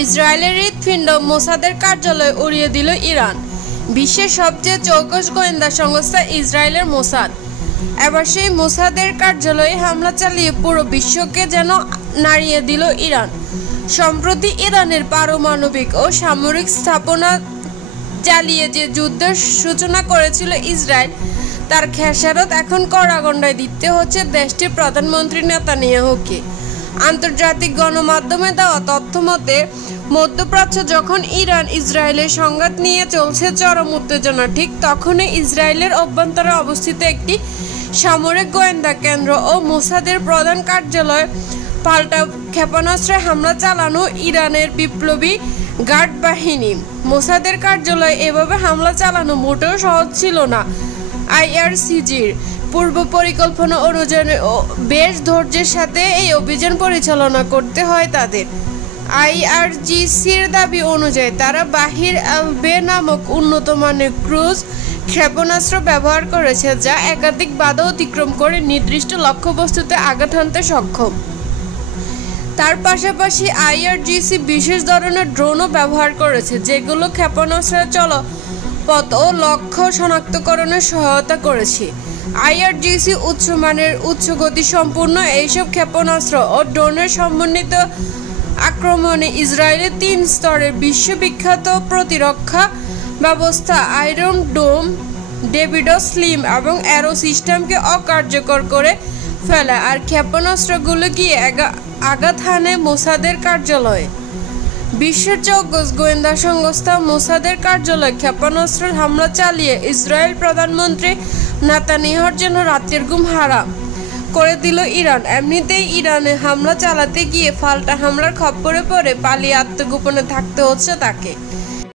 ইসরায়েলের হৃৎপিণ্ড মোসাদের কার্যালয় উড়িয়ে দিল ইরান। বিশ্বের সবচেয়ে চৌকস গোয়েন্দা সংস্থা ইসরায়েলের মোসাদ এবার সেই মোসাদের কার্যালয়ে হামলা চালিয়ে পুরো বিশ্বকে যেন নাড়িয়ে দিল ইরান। সম্প্রতি ইরানের পারমাণবিক ও সামরিক স্থাপনা জ্বালিয়ে যে যুদ্ধের সূচনা করেছিল ইসরায়েল, তার খেসারত এখন কড়াগণ্ডায় দিতে হচ্ছে দেশটির প্রধানমন্ত্রী নেতানিয়াহুকে। আন্তর্জাতিক গণমাধ্যমে দেওয়া তথ্য মতে, মধ্যপ্রাচ্য যখন ইরান ইসরায়েলের সংঘাত নিয়ে চলছে চরম উত্তেজনা, ঠিক তখনই ইসরায়েলের অভ্যন্তরে অবস্থিত একটি সামরিক গোয়েন্দা কেন্দ্র ও মোসাদের প্রধান কার্যালয় পাল্টা ক্ষেপণাস্ত্রে হামলা চালানো ইরানের বিপ্লবী গার্ড বাহিনী। মোসাদের কার্যালয়ে এভাবে হামলা চালানো মোটেও সহজ ছিল না। আইআরসিজির পূর্ব পরিকল্পনা অনুযায়ী বেশ ধৈর্যের সাথে এই অভিযান পরিচালনা করতে হয় তাদের। আইআরজিসির দাবি অনুযায়ী তারা বাহির আলবে নামক উন্নত মানের ক্রুজ ক্ষেপণাস্ত্র ব্যবহার করেছে, যা একাধিক বাধা অতিক্রম করে নির্দিষ্ট লক্ষ্যবস্তুতে আঘাত হানতে সক্ষম। তার পাশাপাশি আইআরজিসি বিশেষ ধরনের ড্রোনও ব্যবহার করেছে, যেগুলো ক্ষেপণাস্ত্রের চলপথ ও লক্ষ্য শনাক্তকরণে সহায়তা করেছে। আইআরজিসি উচ্চমানের উচ্চগতি সম্পূর্ণ এইসব ক্ষেপণাস্ত্র ও ড্রোনের সমন্বিত আক্রমণে ইসরায়েলের 3 স্তরের বিশ্ববিখ্যাত প্রতিরক্ষা ব্যবস্থা আয়রন ডোম, ডেভিড স্লিম এবং অ্যারো সিস্টেমকে অকার্যকর করে ফেলে, আর ক্ষেপণাস্ত্রগুলো গিয়ে আঘাত হানে মোসাদের কার্যালয়ে। বিশ্বের চৌকস গোয়েন্দা সংস্থা মোসাদের কার্যালয়ে ক্ষেপণাস্ত্রের হামলা চালিয়ে ইসরায়েল প্রধানমন্ত্রী নেতানিয়াহুর জন্য রাতের ঘুম হারাম করে দিল ইরান। এমনিতেই ইরানে হামলা চালাতে গিয়ে পাল্টা হামলার খপ্পরে পড়ে পালিয়ে আত্মগোপনে থাকতে হচ্ছে তাকে।